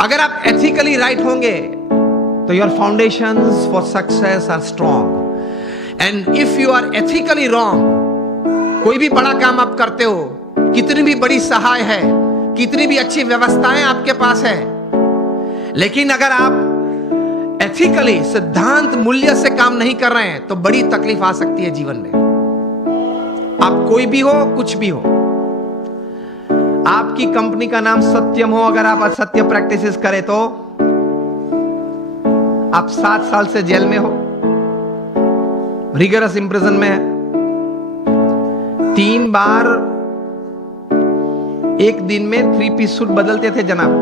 अगर आप ethically right होंगे तो your foundations for success are strong. And if you are ethically wrong, कोई भी बड़ा काम आप करते हो, कितनी भी बड़ी सहाय है, कितनी भी अच्छी व्यवस्थाएं आपके पास है, लेकिन अगर आप एथिकली सिद्धांत मूल्य से काम नहीं कर रहे हैं तो बड़ी तकलीफ आ सकती है जीवन में। आप कोई भी हो, कुछ भी हो, आपकी कंपनी का नाम सत्यम हो, अगर आप असत्य प्रैक्टिसेस करें तो आप 7 साल से जेल में हो, रिगरस इम्प्रिजन में है। 3 बार एक दिन में 3 पीस सूट बदलते थे जनाब,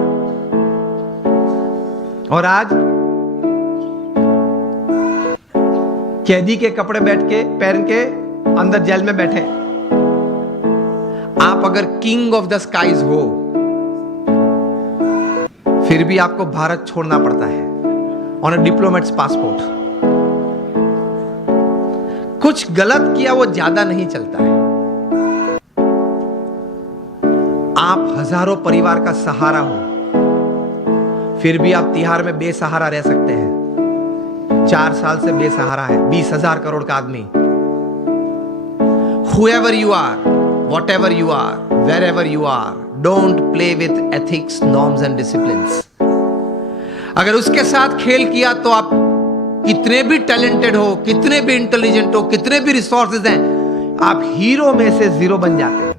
और आज कैदी के कपड़े पहन के अंदर जेल में बैठे। आप अगर किंग ऑफ द स्काईज हो, फिर भी आपको भारत छोड़ना पड़ता है ऑन अ डिप्लोमेट्स पासपोर्ट। कुछ गलत किया वो ज्यादा नहीं चलता है। आप हजारों परिवार का सहारा हो, फिर भी आप तिहाड़ में बेसहारा रह सकते हैं। 4 साल से बेसहारा है 20,000 करोड़ का आदमी। Whoever you are, whatever you are, wherever you are, don't play with ethics, norms and disciplines. अगर उसके साथ खेल किया तो आप कितने भी टैलेंटेड हो, कितने भी इंटेलिजेंट हो, कितने भी रिसोर्सेज हैं, आप हीरो में से 0 बन जाते हैं।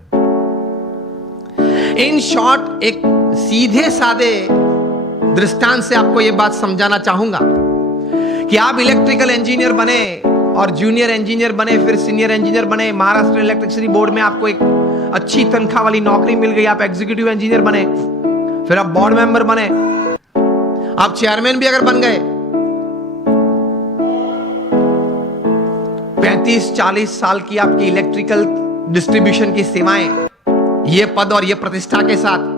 इन शॉर्ट, एक सीधे सादे दृष्टांत से आपको यह बात समझाना चाहूंगा कि आप इलेक्ट्रिकल इंजीनियर बने और जूनियर इंजीनियर बने, फिर सीनियर इंजीनियर बने, महाराष्ट्र इलेक्ट्रिसिटी बोर्ड में आपको एक अच्छी तनख्वाह वाली नौकरी मिल गई, आप एग्जीक्यूटिव इंजीनियर बने, फिर आप बोर्ड मेंबर बने, आप चेयरमैन भी अगर बन गए, 35-40 साल की आपकी इलेक्ट्रिकल डिस्ट्रीब्यूशन की सेवाएं, ये पद और ये प्रतिष्ठा के साथ,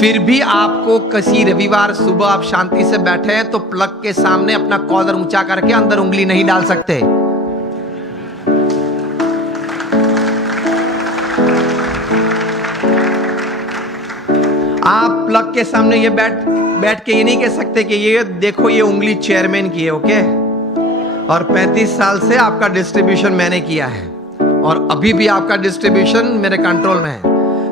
फिर भी आपको किसी रविवार सुबह आप शांति से बैठे हैं तो प्लग के सामने अपना कॉलर ऊंचा करके अंदर उंगली नहीं डाल सकते। आप प्लग के सामने ये बैठ के ये नहीं कह सकते कि ये देखो ये उंगली चेयरमैन की है, ओके, और 35 साल से आपका डिस्ट्रीब्यूशन मैंने किया है और अभी भी आपका डिस्ट्रीब्यूशन मेरे कंट्रोल में है,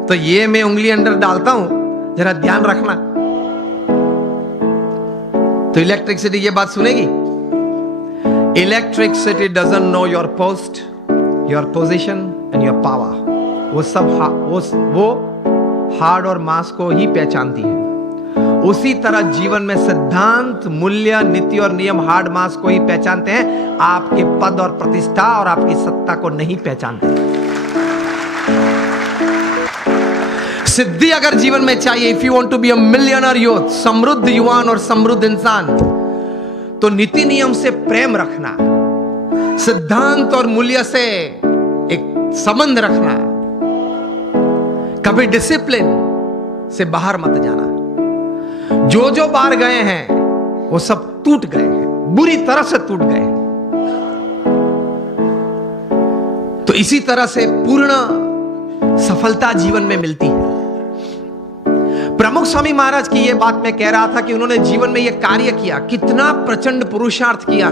तो ये मैं उंगली अंदर डालता हूं, जरा ध्यान रखना। तो इलेक्ट्रिसिटी ये बात सुनेगी। Electricity doesn't know your post, your position and your power. वो सब वो हार्ड और मास को ही पहचानती है। उसी तरह जीवन में सिद्धांत, मूल्य, नीति और नियम हार्ड मास को ही पहचानते हैं, आपके पद और प्रतिष्ठा और आपकी सत्ता को नहीं पहचानते। सिद्धि अगर जीवन में चाहिए, if you want to be a millionaire youth, समृद्ध युवान और समृद्ध इंसान, तो नीति नियम से प्रेम रखना, सिद्धांत और मूल्य से एक संबंध रखना, कभी डिसिप्लिन से बाहर मत जाना। जो बाहर गए हैं वो सब टूट गए हैं, बुरी तरह से टूट गए हैं। तो इसी तरह से पूर्ण सफलता जीवन में मिलती है। प्रमुख स्वामी महाराज की यह बात मैं कह रहा था कि उन्होंने जीवन में यह कार्य किया, कितना प्रचंड पुरुषार्थ किया।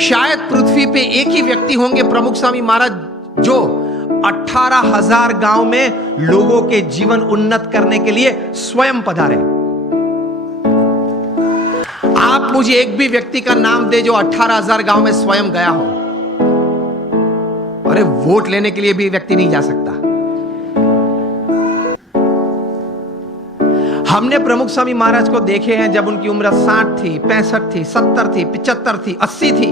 शायद पृथ्वी पे एक ही व्यक्ति होंगे प्रमुख स्वामी महाराज जो 18,000 गांव में लोगों के जीवन उन्नत करने के लिए स्वयं पधारे। आप मुझे एक भी व्यक्ति का नाम दे जो 18,000 गांव में स्वयं गया हो। अरे वोट लेने के लिए भी व्यक्ति नहीं जा सकता। हमने प्रमुख स्वामी महाराज को देखे हैं जब उनकी उम्र 60 थी, 65 थी, 70 थी, 75 थी, 80 थी,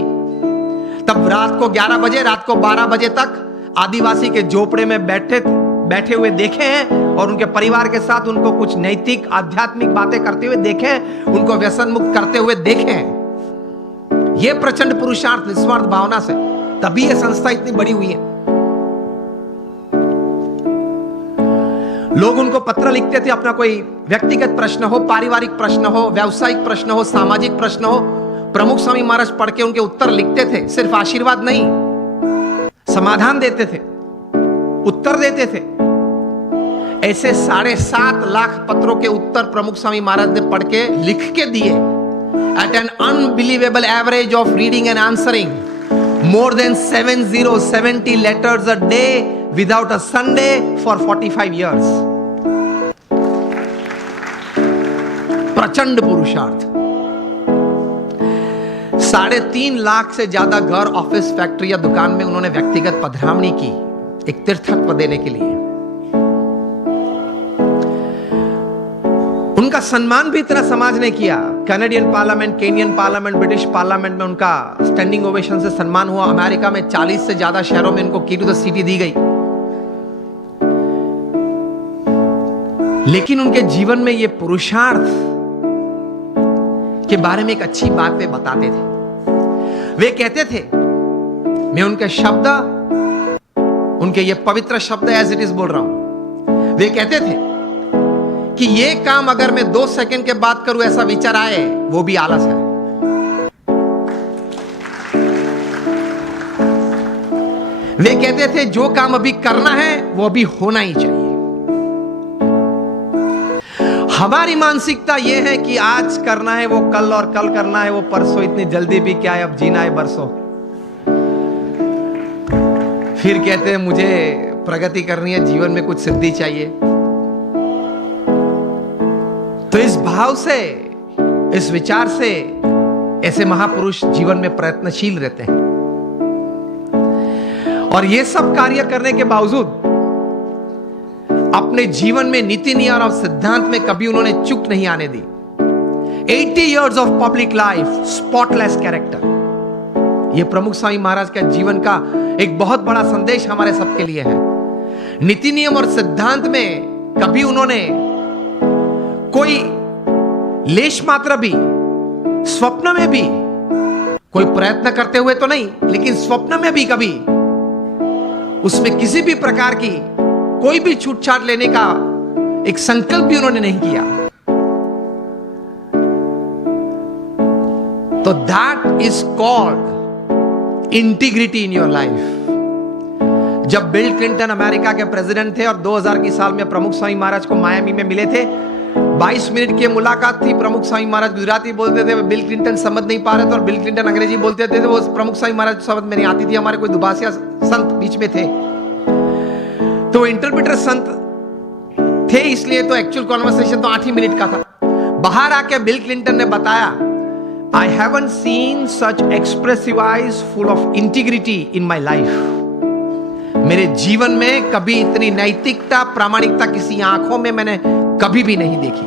तब रात को 11 बजे, रात को 12 बजे तक आदिवासी के झोपड़े में बैठे हुए देखे हैं और उनके परिवार के साथ उनको कुछ नैतिक आध्यात्मिक बातें करते हुए देखे हैं, उनको व्यसन मुक्त करते हुए देखे हैं। यह प्रचंड पुरुषार्थ, निस्वार्थ भावना से, तभी यह संस्था इतनी बड़ी हुई है। लोग उनको पत्र लिखते थे, अपना कोई व्यक्तिगत प्रश्न हो, पारिवारिक प्रश्न हो, व्यावसायिक प्रश्न हो, सामाजिक प्रश्न हो, प्रमुख स्वामी महाराज पढ़ के उनके उत्तर लिखते थे। सिर्फ आशीर्वाद नहीं, समाधान देते थे, उत्तर देते थे। ऐसे 7.5 लाख पत्रों के उत्तर प्रमुख स्वामी महाराज ने पढ़ के लिख के दिए at an unbelievable average of reading and answering more than 70 letters a day without a Sunday for 45 years. प्रचंड पुरुषार्थ। 3.5 लाख से ज्यादा घर, ऑफिस, फैक्ट्री या दुकान में उन्होंने व्यक्तिगत पधरामणी की, एक तीर्थत्व देने के लिए। उनका सम्मान भी इतना समाज ने किया। Canadian parliament, Kenyon parliament, British parliament में उनका स्टैंडिंग ओवेशन से सम्मान हुआ। अमेरिका में 40 से ज्यादा शहरों में उनको की टू द सिटी दी गई। लेकिन उनके जीवन में ये पुरुषार्थ के बारे में एक अच्छी बात वे बताते थे। वे कहते थे, मैं उनके शब्द, उनके ये पवित्र शब्द एज इट इज बोल रहा हूं। वे कहते थे कि ये काम अगर मैं 2 सेकंड के बाद करूं, ऐसा विचार आए, वो भी आलस है। वे कहते थे जो काम अभी करना है वो अभी होना ही चाहिए। हमारी मानसिकता यह है कि आज करना है वो कल, और कल करना है वो परसों। इतनी जल्दी भी क्या है, अब जीना है बरसों। फिर कहते हैं मुझे प्रगति करनी है, जीवन में कुछ सिद्धि चाहिए। तो इस भाव से, इस विचार से ऐसे महापुरुष जीवन में प्रयत्नशील रहते हैं। और ये सब कार्य करने के बावजूद अपने जीवन में नीति नियम और सिद्धांत में कभी उन्होंने चूक नहीं आने दी। 80 years of public life, spotless character। ये प्रमुख स्वामी महाराज के जीवन का एक बहुत बड़ा संदेश हमारे सबके लिए है। नीति नियम और सिद्धांत में कभी उन्होंने कोई लेश मात्र भी, स्वप्न में भी कोई प्रयत्न करते हुए तो नहीं, लेकिन स्वप्न में भी कभी उसमें किसी भी प्रकार की कोई भी छूटछाट लेने का एक संकल्प भी उन्होंने नहीं किया। तो that is called integrity in your life. जब बिल क्लिंटन अमेरिका के प्रेसिडेंट थे और 2000 की साल में प्रमुख स्वामी महाराज को मायामी में मिले थे, 22 मिनट की मुलाकात थी। प्रमुख स्वामी महाराज गुजराती बोलते थे, बिल क्लिंटन समझ नहीं पा रहे थे, और बिल क्लिंटन अंग्रेजी बोलते थे। वो प्रमुख स्वामी महाराज को समझ में नहीं आती थी। हमारे कोई दुभाषिया संत बीच में थे, तो इंटरप्रेटर संत थे, इसलिए तो एक्चुअल कॉन्वर्सेशन तो 8 ही मिनट का था। बाहर आके बिल क्लिंटन ने बताया, I haven't seen such expressive eyes full of integrity in my life. मेरे जीवन में कभी इतनी नैतिकता, प्रामाणिकता किसी आंखों में मैंने कभी भी नहीं देखी।